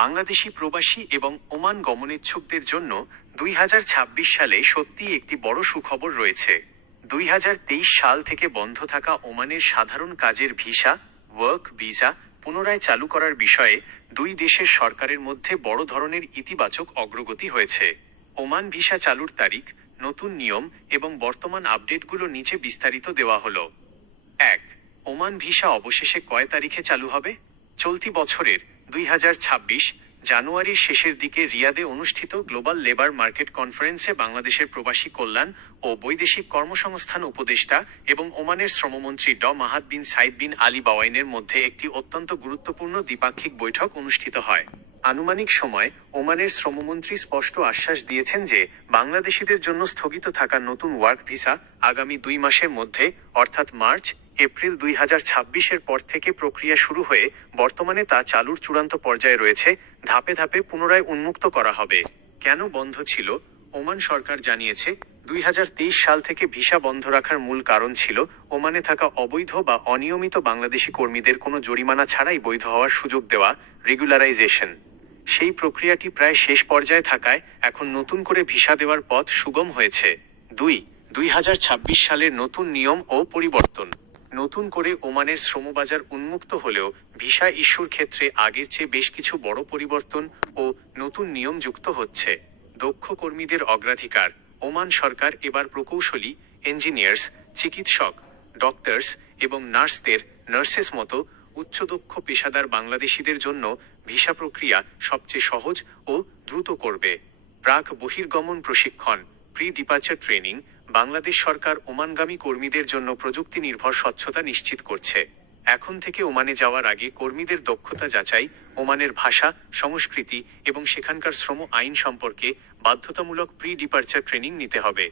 বাংলাদেশি প্রবাসী এবং ওমান গমনেচ্ছুকদের জন্য 2026 সালে সত্যিই একটি বড় সুখবর রয়েছে। 2023 সাল থেকে বন্ধ থাকা ওমানের সাধারণ কাজের ভিসা, ওয়ার্ক ভিসা পুনরায় চালু করার বিষয়ে দুই দেশের সরকারের মধ্যে বড় ধরনের ইতিবাচক অগ্রগতি হয়েছে। ওমান ভিসা চালুর তারিখ, নতুন নিয়ম এবং বর্তমান আপডেটগুলো নিচে বিস্তারিত দেওয়া হলো। 1. ওমান ভিসা অবশেষে কয় তারিখে চালু হবে? চলতি বছরের 2026 জানুয়ারির শেষের দিকে রিয়াদে অনুষ্ঠিত গ্লোবাল লেবার মার্কেট কনফারেন্সে বাংলাদেশের প্রবাসী কল্যাণ ও বৈদেশিক কর্মসংস্থান উপদেষ্টা এবং ওমানের শ্রমমন্ত্রী মাহাদ বিন সাইদ বিন আলী বাওয়াইনের মধ্যে একটি অত্যন্ত গুরুত্বপূর্ণ দ্বিপাক্ষিক বৈঠক অনুষ্ঠিত হয়। আনুমানিক সময় ওমানের শ্রমমন্ত্রী স্পষ্ট আশ্বাস দিয়েছেন যে বাংলাদেশিদের জন্য স্থগিত থাকা নতুন ওয়ার্ক ভিসা আগামী 2 মাসের মধ্যে অর্থাৎ মার্চ এপ্রিল 2026-এর পর থেকে প্রক্রিয়া শুরু হয়ে বর্তমানে তা চালুর চূড়ান্ত পর্যায়ে রয়েছে। ধাপে ধাপে পুনরায় উন্মুক্ত করা হবে। কেন বন্ধ ছিল? ওমান সরকার জানিয়েছে 2023 সাল থেকে ভিসা বন্ধ রাখার মূল কারণ ছিল ওমানে থাকা অবৈধ বা অনিয়মিত বাংলাদেশি কর্মীদের কোনো জরিমানা ছাড়াই বৈধ হওয়ার সুযোগ দেওয়া, রেগুলারাইজেশন। সেই প্রক্রিয়াটি প্রায় শেষ পর্যায়ে থাকায় এখন নতুন করে ভিসা দেওয়ার পথ সুগম হয়েছে। 2026 সালের নতুন নিয়ম ও পরিবর্তন। নতুন করে ওমানের শ্রমবাজার উন্মুক্ত হলেও ভিসা ইস্যুর ক্ষেত্রে আগের চেয়ে বেশ কিছু বড় পরিবর্তন ও নতুন নিয়ম যুক্ত হচ্ছে। দক্ষ কর্মীদের অগ্রাধিকার। ওমান সরকার এবার প্রকৌশলী, ইঞ্জিনিয়ার্স, চিকিৎসক, ডক্টরস এবং নার্সেস মতো উচ্চদক্ষ পেশাদার বাংলাদেশিদের জন্য ভিসা প্রক্রিয়া সবচেয়ে সহজ ও দ্রুত করবে। প্রাক বহির্গমন প্রশিক্ষণ, প্রি ডিপার্চার ট্রেনিং। বাংলাদেশ সরকার ওমানগামী কর্মীদের জন্য প্রযুক্তি নির্ভর স্বচ্ছতা নিশ্চিত করছে। এখন থেকে ওমানে যাওয়ার আগে কর্মীদের দক্ষতা যাচাই, ওমানের ভাষা, সংস্কৃতি এবং সেখানকার শ্রম আইন সম্পর্কে বাধ্যতামূলক প্রি ডিপার্চার ট্রেনিং নিতে হবে।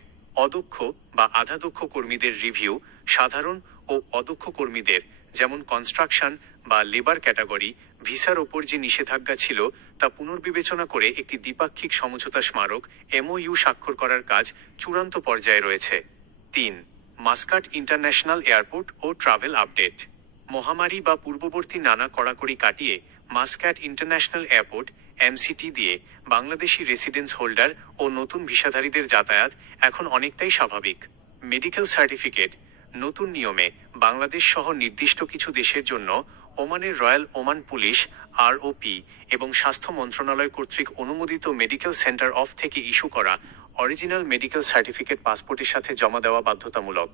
অদক্ষ বা আধাদক্ষ কর্মীদের রিভিউ। সাধারণ ও অদক্ষ কর্মীদের, যেমন কনস্ট্রাকশন বা লেবার ক্যাটাগরি, ভিসার ওপর যে নিষেধাজ্ঞা ছিল তা পুনর্বিবেচনা করে একটি দ্বিপাক্ষিক সমঝোতা স্মারক MOU স্বাক্ষর করার কাজ চূড়ান্ত পর্যায়ে রয়েছে। 3. মাস্কাট ইন্টারন্যাশনাল এয়ারপোর্ট ও ট্রাভেল আপডেট। মহামারী বা পূর্ববর্তী নানা কড়াকড়ি কাটিয়ে মাস্কাট ইন্টারন্যাশনাল এয়ারপোর্ট MCT দিয়ে বাংলাদেশি রেসিডেন্স হোল্ডার ও নতুন ভিসাধারীদের যাতায়াত এখন অনেকটাই স্বাভাবিক। Medical certificate. নতুন নিয়মে বাংলাদেশ সহ নির্দিষ্ট কিছু দেশের জন্য ওমানের রয়্যাল ওমান পুলিশ ROP এবং স্বাস্থ্য মন্ত্রণালয় কর্তৃক অনুমোদিত মেডিকেল সেন্টার অফ থেকে ইস্যু করা অরিজিনাল মেডিকেল সার্টিফিকেট পাসপোর্টের সাথে জমা দেওয়া বাধ্যতামূলক।